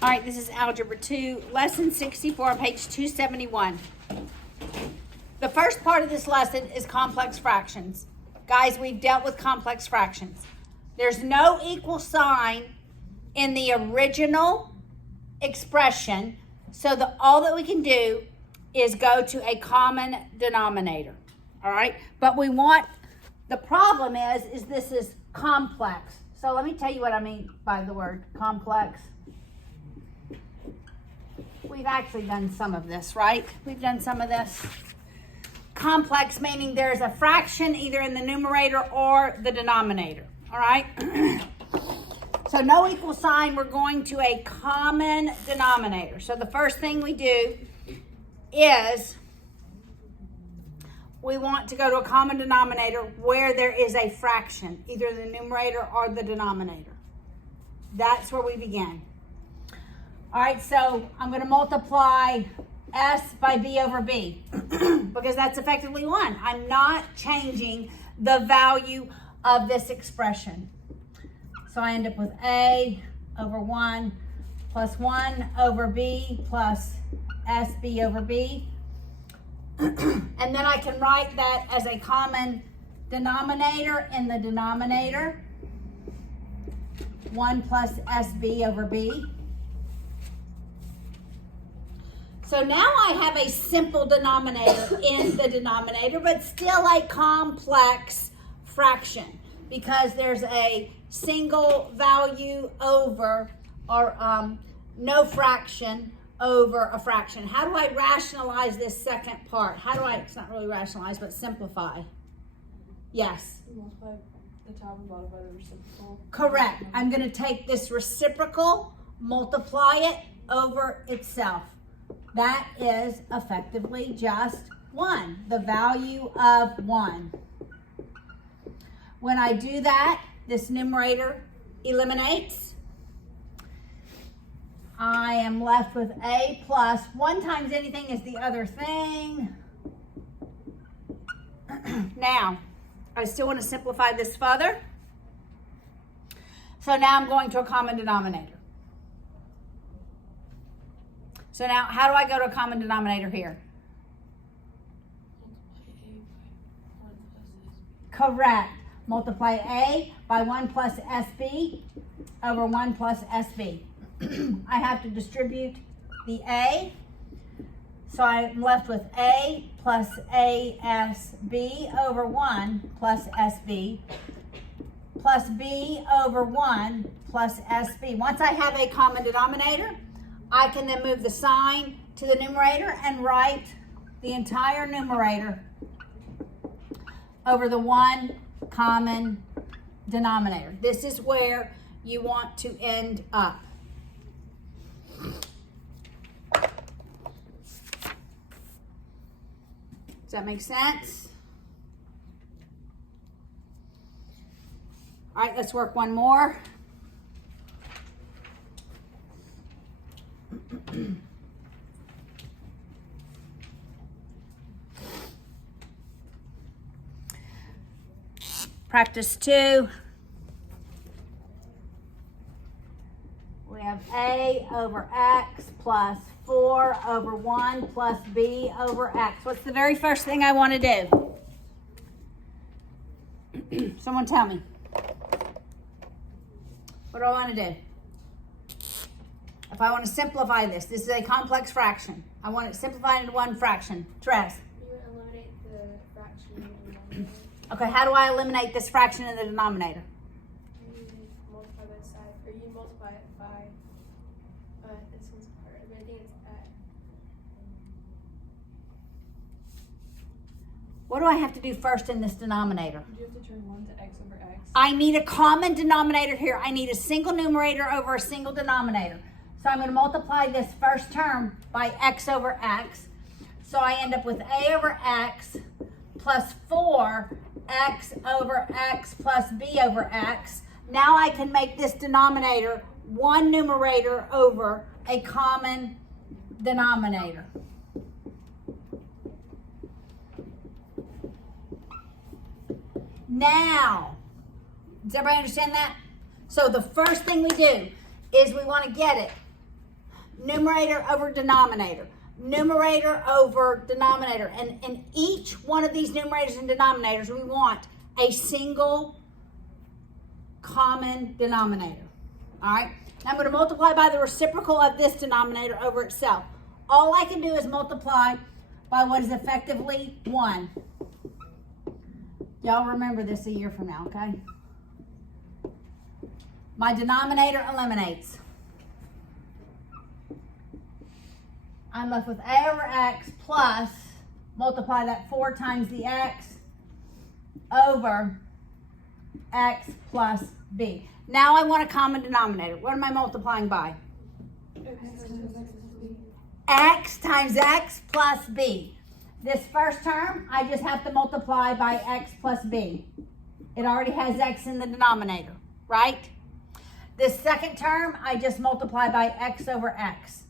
All right, this is Algebra 2, Lesson 64 on page 271. The first part of this lesson is complex fractions. Guys, we've dealt with complex fractions. There's no equal sign in the original expression, so all that we can do is go to a common denominator. All right, but the problem is this is complex. So let me tell you what I mean by the word complex. We've actually done some of this, right? We've done some of this. Complex meaning there's a fraction either in the numerator or the denominator, all right? So no equal sign, we're going to a common denominator. So the first thing we do is we want to go to a common denominator where there is a fraction, either the numerator or the denominator. That's where we begin. All right, so I'm going to multiply S by B over B because that's effectively 1. I'm not changing the value of this expression. So I end up with A over 1 plus 1 over B plus SB over B. And then I can write that as a common denominator in the denominator. 1 plus SB over B. So now I have a simple denominator in the denominator, but still a complex fraction because there's a single value over, or no fraction over a fraction. How do I rationalize this second part? It's not really rationalize, but simplify. Yes? Multiply the top and bottom by the reciprocal. Correct. I'm going to take this reciprocal, multiply it over itself. That is effectively just 1, the value of 1. When I do that, this numerator eliminates. I am left with A plus 1 times anything is the other thing. Now, I still want to simplify this further. So now I'm going to a common denominator. So now, how do I go to a common denominator here? Correct. Multiply A by 1 plus SB over 1 plus SB. I have to distribute the A. So I'm left with A plus ASB over 1 plus SB plus B over 1 plus SB. Once I have a common denominator, I can then move the sign to the numerator and write the entire numerator over the one common denominator. This is where you want to end up. Does that make sense? All right, let's work one more. Practice 2. We have A over X plus 4 over 1 plus B over X. What's the very first thing I want to do? Someone tell me. What do I want to do? If I want to simplify this is a complex fraction. I want it simplified into one fraction. Tres. You eliminate the fraction in the denominator. Okay, how do I eliminate this fraction in the denominator? You multiply by side, or you multiply it by, this one's hard, but I think it's at. What do I have to do first in this denominator? You have to turn 1 to X over X. I need a common denominator here. I need a single numerator over a single denominator. So I'm going to multiply this first term by X over X. So I end up with A over X plus 4X over X plus B over X. Now I can make this denominator one numerator over a common denominator. Now, does everybody understand that? So the first thing we do is we want to get it numerator over denominator, numerator over denominator. And in each one of these numerators and denominators, we want a single common denominator. All right? Now I'm going to multiply by the reciprocal of this denominator over itself. All I can do is multiply by what is effectively 1. Y'all remember this a year from now, okay? My denominator eliminates. I'm left with a over x plus, multiply that 4 times the x over x plus b. Now I want a common denominator. What am I multiplying by? X times x plus b. This first term, I just have to multiply by x plus b. It already has x in the denominator, right? This second term, I just multiply by x over x.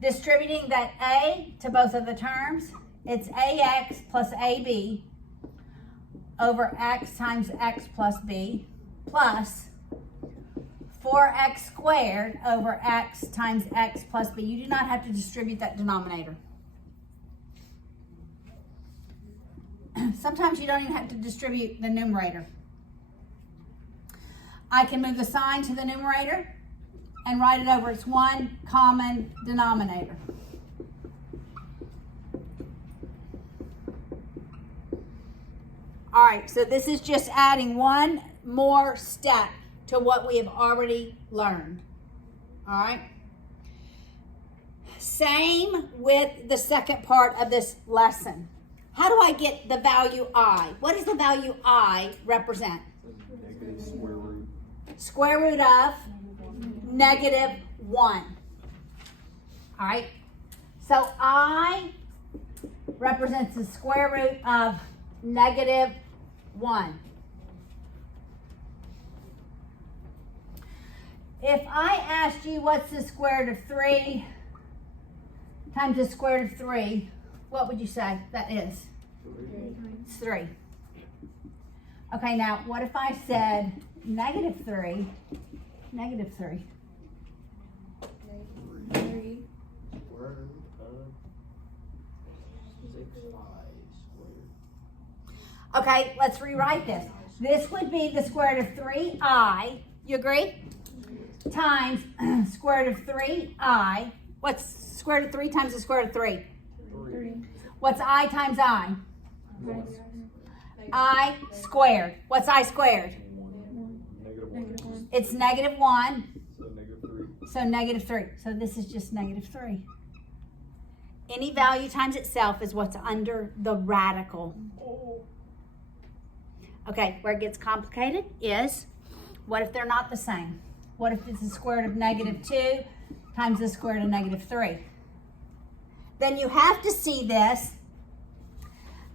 Distributing that a to both of the terms, it's ax plus ab over x times x plus b plus 4x squared over x times x plus b. You do not have to distribute that denominator. Sometimes you don't even have to distribute the numerator. I can move the sign to the numerator and write it over its one common denominator. All right, so this is just adding one more step to what we have already learned. All right. Same with the second part of this lesson. How do I get the value I? What does the value I represent? Square root. Square root of negative 1. All right. So I represents the square root of negative 1. If I asked you what's the square root of 3 times the square root of 3, what would you say that is? 3. It's 3. Okay, now what if I said negative 3, negative 3? 3. Square root of 6i squared. Okay, let's rewrite this. This would be the square root of 3i, you agree? Times square root of 3i. What's square root of 3 times the square root of 3? 3. What's I times I? I squared. What's I squared? 1. Negative 1. It's negative 1, So negative 3. so negative 3. So this is just negative 3. Any value times itself is what's under the radical. Okay, where it gets complicated is, what if they're not the same? What if it's the square root of negative 2 times the square root of negative 3? Then you have to see this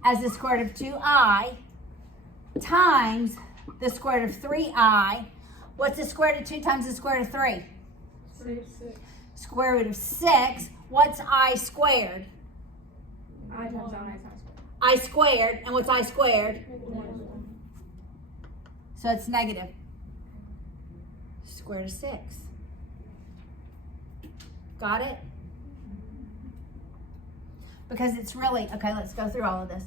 as the square root of 2i times the square root of 3i. What's the square root of 2 times the square root of 3? 6. Square root of 6. What's I squared? I times I. I squared. And what's I squared? 1. So it's negative square root of 6. Got it? Because it's really, okay, let's go through all of this.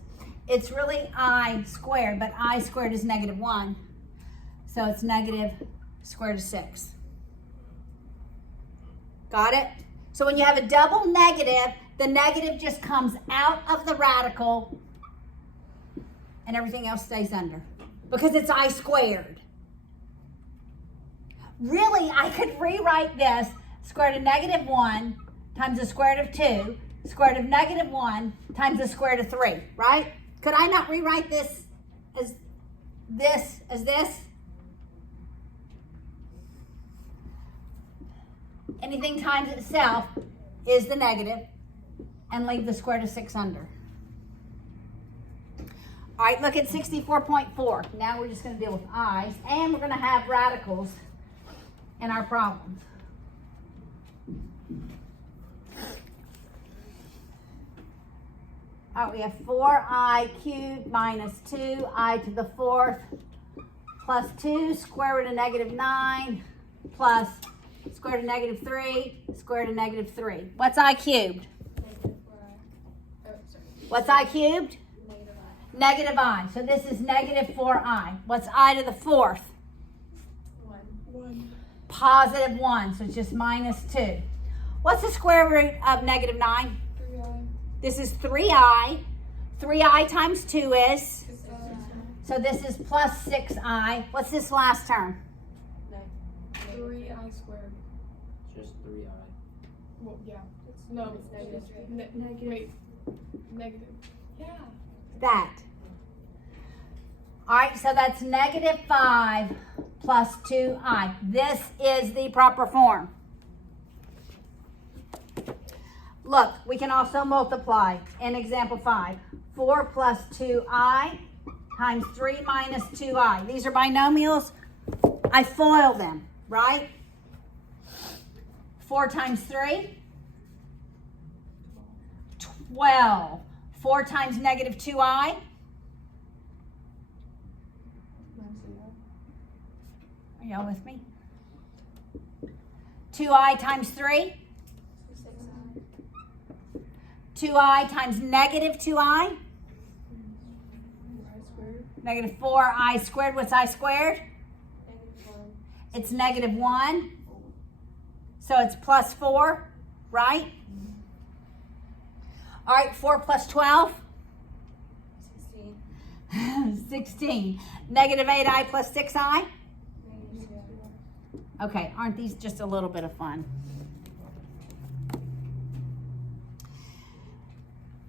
It's really I squared, but I squared is negative 1. So it's negative square root of 6. Got it? So when you have a double negative, the negative just comes out of the radical and everything else stays under. Because it's I squared. Really, I could rewrite this square root of negative 1 times the square root of 2, square root of negative 1 times the square root of 3, right? Could I not rewrite this as this? Anything times itself is the negative and leave the square root of 6 under. All right, look at 64.4. Now we're just going to deal with i's, and we're going to have radicals in our problems. All right, we have 4i cubed minus 2i to the 4th plus 2 square root of negative 9 plus square root of negative 3, square root of negative 3. What's I cubed? Negative 4i. Oh, sorry. What's I cubed? Negative I. Negative I. So this is negative 4i. What's I to the fourth? 1. Positive 1. So it's just minus 2. What's the square root of negative 9? 3i. This is 3i. 3i times 2 is? 6i. So this is plus 6i. What's this last term? 3i squared. Just 3i. Well, yeah. No, it's negative. Negative. Wait. Negative. Yeah. That. All right, so that's negative 5 plus 2i. This is the proper form. Look, we can also multiply in example 5. 4 plus 2i times 3 minus 2i. These are binomials. I FOIL them, right? 4 times 3? 12. 4 times negative 2i? Are y'all with me? 2i times 3? 6i. 2i times negative 2i? I squared. Negative 4i squared. What's I squared? Negative 1. It's negative 1. So it's plus 4, right? All right, 4 plus 12? 16. 16. Negative 8i plus 6i? Negative 2i. Okay, aren't these just a little bit of fun?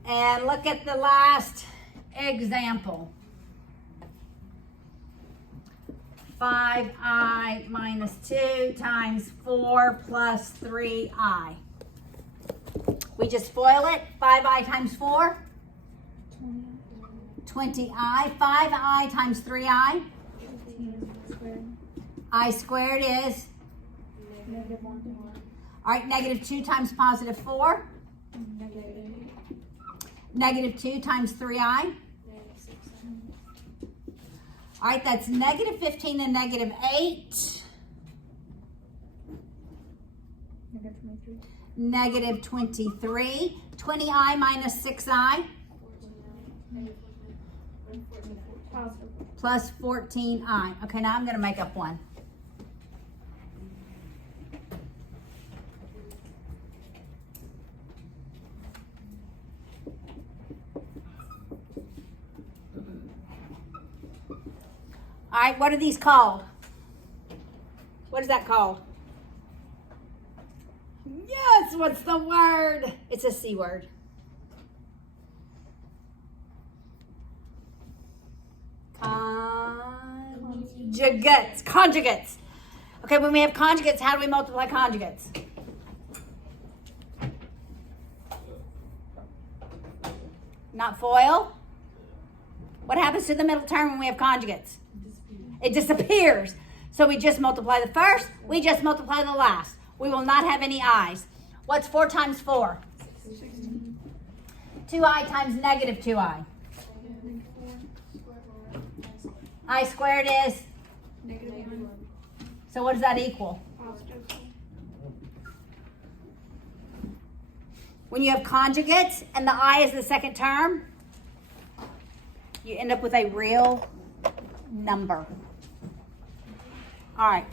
And look at the last example. 5i minus 2 times 4 plus 3i. We just FOIL it. 5i times 4? 20i. 5i times 3i? I squared is? Negative 1. All right, negative 2 times positive 4? Negative 8. Negative 2 times 3i? Negative 6i. All right, that's negative 15 and negative 8. Negative 23. Negative 23. 20i minus 6i 14i. Negative 14. Positive. plus 14i. Okay, now I'm going to make up one. All right, what are these called? What is that called? Yes, what's the word? It's a C word. Conjugates. Conjugates. Okay, when we have conjugates, how do we multiply conjugates? Not FOIL? What happens to the middle term when we have conjugates? It disappears. So we just multiply the first, we just multiply the last. We will not have any i's. What's 4 times 4? 16. 2i times negative 2i. I squared is? Negative 1. So what does that equal? Positive. When you have conjugates and the I is the second term, you end up with a real number. All right.